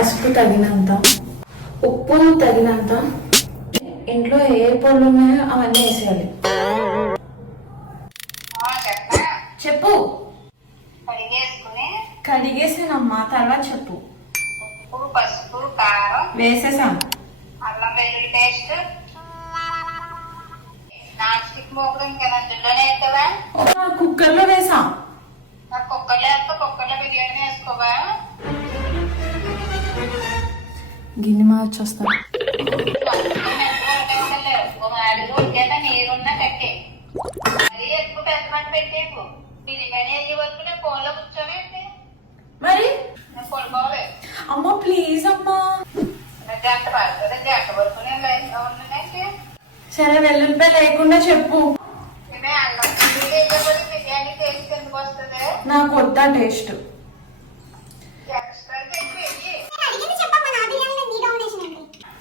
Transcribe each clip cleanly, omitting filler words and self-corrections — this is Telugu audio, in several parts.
పసుపు తగినంత, ఉప్పు తగినంత, ఇంట్లో ఏ పళ్ళు ఉన్నాయో అవన్నీ వేసేయాలి. చెప్పు. కడిగేసానమ్మా, తర్వాత చెప్పు. ఉప్పు, పసుపు, కారం వేసేసాను. అల్లం వెల్లుల్లి పేస్ట్, నాన్ స్టిక్ మూకుడు ఇంకేనా కదా? కుక్కర్లో వేసా. కుక్కర్లో బిర్యానీ వేసుకోవా? గిన్నె మార్చొస్తా. నీరున్నా కట్టే మరీ ఎక్కువ పెద్ద మంట పెట్టేకు. బిర్యానీ అయ్యే వరకు నేను ఫోన్లో కూర్చోవేంటి? మరి పడుకోవాలి. అమ్మా ప్లీజ్ అమ్మా. గంట పడుతుంది, గంట వరకు నేను లైన్లో ఉన్నానంటే. సరే వెల్లుల్లిపాయ లేకుండా చెప్పు. బిర్యానీ టేస్ట్ ఎందుకు వస్తుంది? నాకు వద్దా టేస్ట్.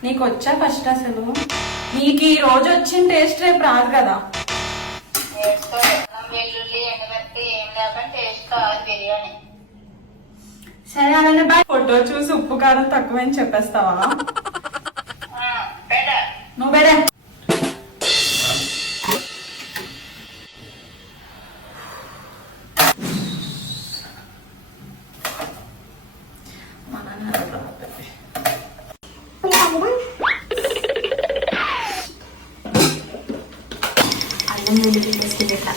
నీకు వచ్చా ఫస్ట్ అసలు? నీకు ఈ రోజు వచ్చిన టేస్ట్ రేపు రాదు కదా. వెల్లుల్లి ఎండబెట్టి ఏం లేకుండా టేస్ట్ కావాలి బిర్యానీ. సరే అలానే బాయ్. ఫోటో చూసి ఉప్పు కారం తక్కువని చెప్పేస్తావా? నువ్వు బెడే. అల్లం వెల్లుల్లి పేస్ట్ పెట్టా.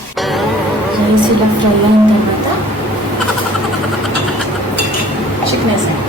రైస్ ఇలా ఫ్రై అయిన తర్వాత చికెన్ వేసాను.